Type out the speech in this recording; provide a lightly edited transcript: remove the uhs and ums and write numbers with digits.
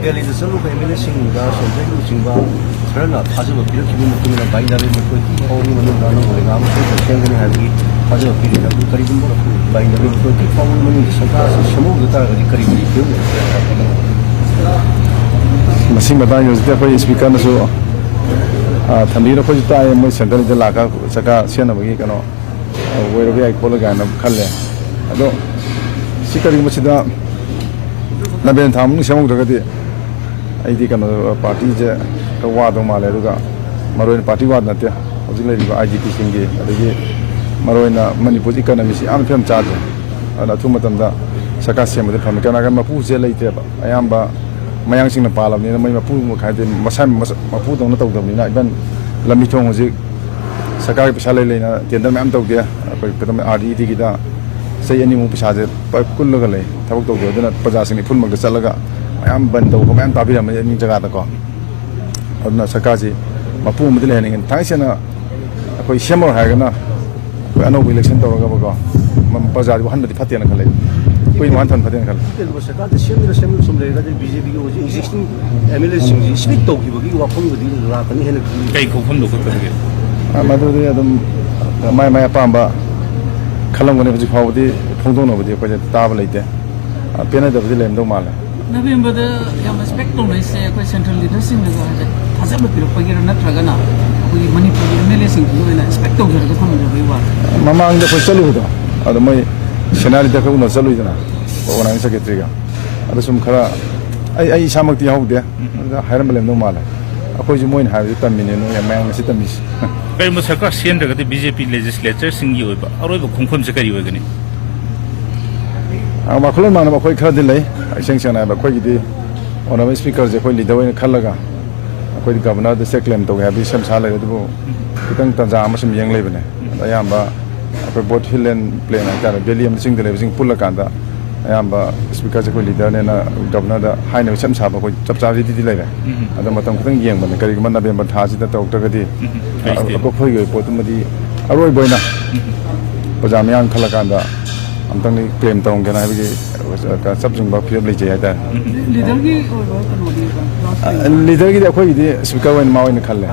ꯔꯦꯂꯤꯗ ꯆꯠꯂꯨꯕ M L ꯑꯦꯁꯤꯡꯒ ꯁꯦꯟꯇ꯭ꯔꯦꯜꯒꯤ ꯂꯨꯆꯤꯡꯕ ꯈꯔꯅ ꯊꯥꯖꯕ ꯄꯤꯔꯛꯈꯤꯕ ꯃꯇꯨꯡꯏꯟꯅ ꯕꯥꯏꯅꯔꯤ ꯃꯈꯣꯏꯒꯤ ꯐꯥꯎꯕꯒꯤ ꯃꯅꯨꯡꯗ ꯑꯅꯧꯕ ꯂꯩꯉꯥꯛ ꯑꯃ ꯁꯦꯝꯒꯅꯤ ꯍꯥꯏꯕꯒꯤ ꯊꯥꯖꯕ ꯄꯤꯔꯤ ꯑꯗꯨ ꯀꯔꯤꯒꯨꯝꯕ ꯕꯥꯏꯅꯔꯤ ꯃꯈꯣꯏꯒꯤ ꯐꯥꯎꯕꯒꯤ ꯃꯅꯨꯡꯗ ꯁꯔꯀꯥꯔꯁꯤ ꯁꯦꯝꯍꯧꯗ ꯇꯥꯔꯒꯗꯤ ꯀꯔꯤ ꯀꯔꯤ ꯐꯤꯕꯝ ꯃꯁꯤꯡ ꯃꯇꯥꯡ ꯍꯧꯖꯤꯛꯇꯤ ꯑꯩꯈꯣꯏ ꯁ꯭ꯄꯤꯀꯔꯅꯁꯨ ꯊꯝꯕꯤꯔ ꯑꯩꯈꯣꯏꯁꯨ ꯇꯥꯏ ꯃꯣꯏ ꯁꯦꯟꯇꯔꯗ ꯂꯥꯛꯑꯒ ꯁꯔꯀꯥꯔ ꯁꯦꯝꯅꯕꯒꯤ ꯀꯩꯅꯣ ꯑꯣꯏꯔꯕ ꯌꯥꯏ ꯈꯣꯠꯂ ꯀꯥꯏꯅ ꯈꯜꯂꯦ ꯑꯗꯣ ꯁꯤ ꯀꯔꯤꯒꯨꯝꯕꯁꯤꯗ ꯅꯕꯦꯟ ꯊꯥ ꯃꯅꯨꯡ ꯁꯦꯝꯍꯧꯗ꯭ꯔꯒꯗꯤ ꯑꯩꯗꯤ ꯀꯩꯅꯣ ꯄꯥꯔꯇꯤꯁꯦ ꯈꯔ ꯋꯥꯗꯧ ꯃꯥꯜꯂꯦ ꯑꯗꯨꯒ ꯃꯔꯨꯑꯣꯏꯅ ꯄꯥꯔꯇꯤ ꯋꯥꯗ ꯅꯠꯇꯦ ꯍꯧꯖꯤꯛ ꯂꯩꯔꯤꯕ ꯑꯥꯏ ꯖꯤ ꯄꯤꯁꯤꯡꯒꯤ ꯑꯗꯒꯤ ꯃꯔꯨꯑꯣꯏꯅ ꯃꯅꯤꯄꯨꯔ ꯏꯀꯅꯃꯤꯁꯤ ꯌꯥꯝꯅ ꯐꯤꯕꯝ ꯆꯥꯗ꯭ꯔꯦ ꯑꯗꯨꯅ ꯑꯊꯨꯕ ꯃꯇꯝꯗ ꯁꯔꯀꯥꯔ ꯁꯦꯝꯕꯗꯤ ꯐꯝꯃꯤ ꯀꯅꯥꯒ ꯃꯄꯨꯁꯦ ꯂꯩꯇꯦꯕ ꯑꯌꯥꯝꯕ ꯃꯌꯥꯡꯁꯤꯡꯅ ꯄꯥꯜꯂꯕꯅꯤꯅ ꯃꯣꯏ ꯃꯄꯨ ꯍꯥꯏꯗꯤ ꯃꯁꯥ ꯃꯄꯨꯗꯧꯅ ꯇꯧꯗꯕꯅꯤꯅ ꯏꯚꯟ ꯂꯝꯕꯤ ꯊꯣꯡ ꯍꯧꯖꯤꯛ ꯁꯔꯀꯥꯔꯒꯤ ꯄꯩꯁꯥ ꯂꯩꯅ ꯇꯦꯟꯗꯔ ꯃꯌꯥꯝ ꯇꯧꯗꯦ ꯑꯩꯈꯣꯏ ꯀꯩꯅꯣ ꯑꯥꯔ ꯗꯤ ꯇꯤꯒꯤꯗ ꯆꯍꯤ ꯑꯅꯤꯃꯨꯛ ꯄꯩꯁꯥꯁꯦ ꯀꯨꯜꯂꯒ ꯂꯩ ꯊꯕꯛ ꯇꯧꯗꯦ ꯑꯗꯨꯅ ꯄ꯭ꯔꯖꯥꯁꯤꯡ ꯏꯐꯨꯟꯃꯛꯇ ꯆꯠꯂꯒ ꯃꯌꯥꯝ ꯕꯟ ꯇꯧꯕ ꯃꯌꯥꯝ ꯇꯥꯕꯤꯔꯝꯃꯦ ꯑꯅꯤ ꯖꯒꯥꯗꯀꯣ ꯑꯗꯨꯅ ꯁꯔꯀꯥꯔꯁꯤ ꯃꯄꯨ ꯑꯃꯗꯤ ꯂꯩꯍꯟꯅꯤꯡꯉꯤ ꯊꯥꯡꯉꯩ ꯁꯦꯡꯅ ꯑꯩꯈꯣꯏ ꯁꯦꯝꯃꯧ ꯍꯥꯏꯔꯒꯅ ꯑꯩꯈꯣꯏ ꯑꯅꯧꯕ ꯏꯂꯦꯛꯁꯟ ꯇꯧꯔꯒꯕꯀꯣ ꯄ꯭ꯔꯖꯥꯗꯤ ꯋꯥꯍꯟꯕꯗꯤ ꯐꯠꯇꯦꯅ ꯈꯜꯂꯦ ꯑꯩꯈꯣꯏ ꯋꯥꯍꯟꯊꯟ ꯐꯠꯇꯦꯅ ꯈꯜꯂꯦ ꯀꯩꯒꯨꯝꯕ ꯁꯔꯀꯥꯔꯗ ꯁꯦꯝꯗꯨꯅ ꯁꯨꯝ ꯂꯩꯔꯒꯗꯤ ꯕꯤꯖꯦꯄꯤꯒꯤ ꯍꯧꯖꯤꯛ ꯑꯦꯛꯖꯤꯁꯇꯤꯡ ꯑꯦꯝ ꯑꯦꯜ ꯑꯦꯁꯤꯡꯁꯤ ꯁ꯭ꯄꯤꯛ ꯇꯧꯈꯤꯕꯒꯤ ꯋꯥꯐꯝꯒꯗꯤ ꯂꯥꯛꯀꯅꯤ ꯍꯥꯏꯅ ꯀꯩ ꯈꯣꯛꯐꯝꯗꯣ ꯈꯣꯠꯄꯗꯒꯤ ꯃꯗꯨꯗꯤ ꯑꯗꯨꯝ ꯃꯥꯏ ꯑꯄꯥꯝꯕ ꯈꯜꯂꯝꯒꯅꯤ ꯍꯧꯖꯤꯛ ꯐꯥꯎꯕꯗꯤ ꯐꯣꯡꯗꯣꯛꯅꯕꯗꯤ ꯑꯩꯈꯣꯏꯁꯦ ꯇꯥꯕ ꯂꯩꯇꯦ ꯄꯦꯟꯅꯗꯕꯗꯤ ꯂꯩꯔꯝꯗꯧ ꯃꯥꯜꯂꯦ ꯅꯕꯦꯝꯕꯔꯗ ꯌꯥꯝꯅ ꯁ꯭ꯄꯦꯛ ꯇꯧꯅꯔꯤꯁꯦ ꯑꯩꯈꯣꯏ ꯁꯦꯟꯇ꯭ꯔꯦꯜ ꯂꯤꯗꯔꯁꯤꯡꯅꯒ ꯊꯥꯖꯕ ꯄꯤꯔꯛꯄꯒꯤꯔ ꯅꯠꯇ꯭ꯔꯒꯅ ꯑꯩꯈꯣꯏꯒꯤ ꯃꯅꯤꯄꯨꯔꯒꯤ ꯑꯦꯝ ꯑꯦꯜ ꯑꯦꯁꯤꯡꯁꯤꯒꯤ ꯑꯣꯏꯅ ꯁ꯭ꯄꯦꯛ ꯇꯧꯖꯔꯒ ꯊꯝꯖꯕꯒꯤ ꯋꯥ ꯃꯃꯥꯡꯗ ꯑꯩꯈꯣꯏ ꯆꯠꯂꯨꯕꯗꯣ ꯑꯗꯣ ꯃꯣꯏ ꯁꯦꯅꯥꯔꯤꯗ ꯈꯔ ꯎꯅ ꯆꯠꯂꯨꯏꯗꯅ ꯑꯣꯔꯒꯅꯥꯏꯖꯤꯡ ꯁꯦꯀ꯭ꯔꯦꯇ꯭ꯔꯤꯒ ꯑꯗ ꯁꯨꯝ ꯈꯔ ꯑꯩ ꯏꯁꯥꯃꯛꯇꯤ ꯌꯥꯎꯍꯧꯗꯦ ꯑꯗꯨꯗ ꯍꯥꯏꯔꯝꯕ ꯂꯩꯔꯝꯗꯧ ꯃꯥꯜꯂꯦ ꯑꯩꯈꯣꯏꯁꯨ ꯃꯣꯏꯅ ꯍꯥꯏꯕꯗꯤ ꯇꯝꯃꯤꯅꯦ ꯅꯣꯏ ꯃꯌꯥꯝ ꯉꯁꯤ ꯇꯝꯃꯤꯁꯤ ꯀꯔꯤꯒꯨꯝꯕ ꯁꯔꯀꯥꯔ ꯁꯦꯝꯗ꯭ꯔꯒꯗꯤ ꯕꯤꯖꯦꯄꯤ ꯂꯦꯖꯤꯁꯂꯦꯆꯔꯁꯤꯡꯒꯤ ꯑꯣꯏꯕ ꯑꯔꯣꯏꯕ ꯈꯣꯡꯐꯝꯁꯦ ꯀꯔꯤ ꯑꯣꯏꯒꯅꯤ ꯋꯥꯈꯜꯂꯣꯟ ꯃꯥꯟꯅꯕ ꯑꯩꯈꯣꯏ ꯈꯔꯗꯤ ꯂꯩ ꯏꯁꯦꯡ ꯁꯦꯡꯅ ꯍꯥꯏꯕ ꯑꯩꯈꯣꯏꯒꯤꯗꯤ ꯑꯣꯅꯔꯦꯕꯜ ꯁ꯭ꯄꯤꯀꯔꯁꯦ ꯑꯩꯈꯣꯏ ꯂꯤꯗꯔ ꯑꯣꯏꯅ ꯈꯜꯂꯒ ꯑꯩꯈꯣꯏꯗꯤ ꯒꯚꯔꯅꯔꯗ ꯆꯦꯛ ꯀ꯭ꯂꯦꯝ ꯇꯧꯒꯦ ꯍꯥꯏꯕꯒꯤ ꯁꯦꯝ ꯁꯥ ꯂꯩꯔꯦ ꯑꯗꯨꯕꯨ ꯈꯤꯇꯪ ꯇꯥꯟꯖꯥ ꯑꯃ ꯁꯨꯝ ꯌꯦꯡ ꯂꯩꯕꯅꯦ ꯑꯗ ꯑꯌꯥꯝꯕ ꯑꯩꯈꯣই ꯕꯣꯠ ꯍꯤꯜ ꯑꯦꯟ ꯄ꯭ꯂꯦꯟ ꯍꯥꯏꯇꯥꯔꯦ ꯚꯦꯂꯤ ꯑꯃ ꯆꯤꯡꯗ ꯂꯩꯕꯁꯤꯡ ꯄꯨꯜꯂꯀꯥꯟꯗ ꯑꯌꯥꯝꯕ ꯁ꯭ꯄꯤꯀꯔꯁꯦ ꯑꯩꯈꯣꯏ ꯂꯤꯗꯔꯅꯦꯅ ꯒꯚꯔꯅꯔꯗ ꯍꯥꯏꯅꯕ ꯁꯦꯝ ꯁꯥꯕ ꯑꯩꯈꯣꯏ ꯆꯞ ꯆꯥꯕꯤꯗꯤ ꯂꯩꯔꯦ ꯑꯗꯣ ꯃꯇꯝ ꯈꯤꯇꯪ ꯌꯦꯡꯕꯅꯦ ꯀꯔꯤꯒꯨꯝꯕ ꯅꯕꯦꯝꯕꯔ ꯊꯥꯁꯤꯗ ꯇꯧꯔꯛꯇ꯭ꯔꯒꯗꯤ ꯑꯩꯈꯣꯏꯒꯤ ꯑꯣꯏꯕ ꯄꯣꯠꯇꯨꯃꯗꯤ ꯑꯔꯣꯏꯕ ꯑꯣꯏꯅ ꯄ꯭ꯔꯖꯥ ꯃꯌꯥꯝ ꯈꯜꯂꯀꯥꯟꯗ ꯑꯝꯇꯪꯗꯤ ꯀ꯭ꯂꯦꯝ ꯇꯧꯔꯝꯒꯦꯅ ꯍꯥꯏꯕꯒꯤ ꯆꯞ ꯆꯨꯡꯕ ꯐꯤꯔꯦꯞ ꯂꯩꯖꯩ ꯍꯥꯏꯇꯥꯔꯦ ꯂꯤꯗꯔꯒꯤ ꯑꯣꯏꯕ ꯀꯩꯅꯣꯗꯤ ꯂꯤꯗꯔꯒꯤꯗꯤ ꯑꯩꯈꯣꯏꯒꯤꯗꯤ ꯁ꯭ꯄꯤꯀꯔ ꯑꯣꯏꯅ ꯃꯥ ꯑꯣꯏꯅ ꯈꯜꯂꯦ